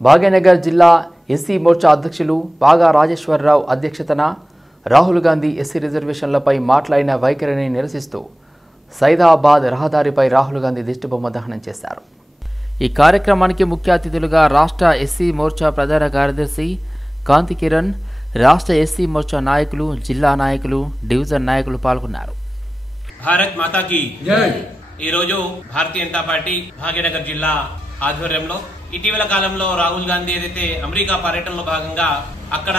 భాగ్యనగర్ జిల్లా ఎస్సీ మోర్చా అధ్యక్షులు బాగా రాజేశ్వరరావు అధ్యక్షతన రాహుల్ గాంధీ ఎస్సీ రిజర్వేషన్లపై మాట్లాడిన వైఖరిని నిరసిస్తూ సైదాబాద్ రహదారిపై రాహుల్ గాంధీ దిష్టిబొమ్మ దహనం చేశారు। ఈ కార్యక్రమానికి ముఖ్య అతిథులుగా రాష్ట్ర ఎస్సీ మోర్చా ప్రధాన కార్యదర్శి కాంతి కిరణ్, రాష్ట్ర ఎస్సీ మోర్చా నాయకులు, జిల్లా నాయకులు, డివిజన్ నాయకులు పాల్గొన్నారు। భారత్ మాతా కీ జై। ఈ రోజు భారతీయ జనతా పార్టీ భాగ్యనగర్ జిల్లా ఆధ్వర్యంలో ఇటీవల కాలంలో రాహుల్ గాంధీ ఏదైతే అమెరికా పర్యటనలో భాగంగా అక్కడ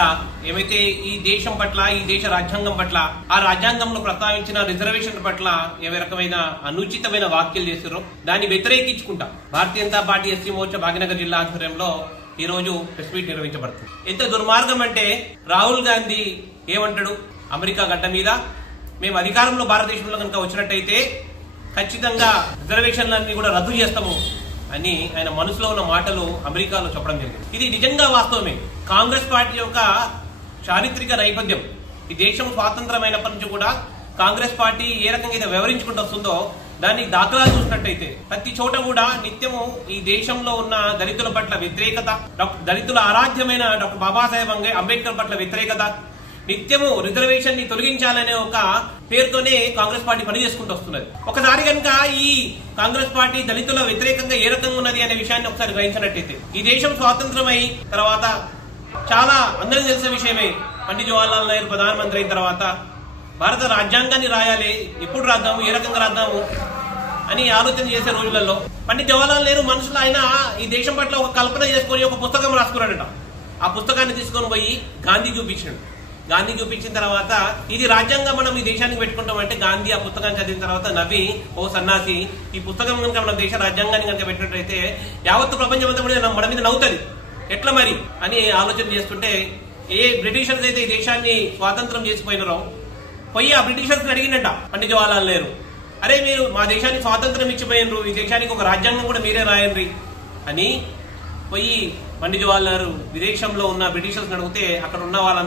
ఏమైతే ఈ దేశం పట్ల, ఈ దేశ రాజ్యాంగం పట్ల, ఆ రాజ్యాంగంలో ప్రస్తావించిన రిజర్వేషన్ పట్ల ఏ రకమైన అనుచితమైన వ్యాఖ్యలు చేశారో దాన్ని వ్యతిరేకించుకుంటా భారతీయ జనతా పార్టీ ఎస్సీ మోర్చా భాగ్యనగర్ జిల్లా ఆధ్వర్యంలో ఈ రోజు ప్రెస్ మీట్ నిర్వహించబడుతుంది। ఎంత దుర్మార్గం అంటే రాహుల్ గాంధీ ఏమంటాడు, అమెరికా గడ్డ మీద మేము అధికారంలో భారతదేశంలో కనుక వచ్చినట్టయితే ఖచ్చితంగా రిజర్వేషన్లన్నీ కూడా రద్దు చేస్తాము అని ఆయన మనసులో ఉన్న మాటలు అమెరికాలో చెప్పడం జరిగింది। ఇది నిజంగా వాస్తవమే। కాంగ్రెస్ పార్టీ యొక్క చారిత్రక నేపథ్యం, ఈ దేశం స్వాతంత్రమైనప్పటి నుంచి కూడా కాంగ్రెస్ పార్టీ ఏ రకంగా అయితే వ్యవహరించుకుంటూ వస్తుందో దాన్ని దాఖలాలు చూసినట్టయితే ప్రతి చోట కూడా నిత్యము ఈ దేశంలో ఉన్న దళితుల పట్ల వ్యతిరేకత, దళితుల ఆరాధ్యమైన డాక్టర్ బాబాసాహెబ్ అంబేద్కర్ పట్ల వ్యతిరేకత, నిత్యము రిజర్వేషన్ ని తొలగించాలనే ఒక పేరుతోనే కాంగ్రెస్ పార్టీ పనిచేసుకుంటూ వస్తున్నది। ఒకసారి కనుక ఈ కాంగ్రెస్ పార్టీ దళితుల వ్యతిరేకంగా ఏ రకంగా ఉన్నది అనే విషయాన్ని ఒకసారి గ్రహించినట్టయితే ఈ దేశం స్వాతంత్రమై తర్వాత చాలా అందరికీ తెలిసిన విషయమే, పండిత్ జవహర్లాల్ నెహ్రూ ప్రధానమంత్రి అయిన తర్వాత భారత రాజ్యాంగాన్ని రాయాలి, ఎప్పుడు రాద్దాము, ఏ రకంగా రాద్దాము అని ఆలోచన చేసే రోజులలో పండిత్ జవహర్లాల్ నెహ్రూ మనసులో ఆయన ఈ దేశం పట్ల ఒక కల్పన చేసుకుని ఒక పుస్తకం రాసుకున్నాడట। ఆ పుస్తకాన్ని తీసుకొని పోయి గాంధీ చూపించాడు। గాంధీ చూపించిన తర్వాత ఇది రాజ్యాంగం మనం ఈ దేశానికి పెట్టుకుంటామంటే గాంధీ ఆ పుస్తకాన్ని చదివిన తర్వాత నవ్వి, ఓ సన్నాసి, ఈ పుస్తకం కనుక మన దేశ రాజ్యాంగాన్ని కనుక పెట్టినట్టయితే యావత్తు ప్రపంచం అంతా కూడా మన మీద నవ్వుతుంది, ఎట్లా మరి అని ఆలోచన చేస్తుంటే ఏ బ్రిటిషర్స్ అయితే ఈ దేశాన్ని స్వాతంత్రం చేసిపోయినారో పోయి ఆ బ్రిటిషర్స్ అడిగినట్ట పండిత్ జవహర్లాల్ నెహ్రూ, అరే మీరు మా దేశానికి స్వాతంత్రం ఇచ్చిపోయినరు, ఈ దేశానికి ఒక రాజ్యాంగం కూడా మీరే రాయండి అని పోయి పండిత్ జవహర్లాల్ నెహ్రూ విదేశంలో ఉన్న బ్రిటిషర్స్ అడిగితే అక్కడ ఉన్న వాళ్ళందరూ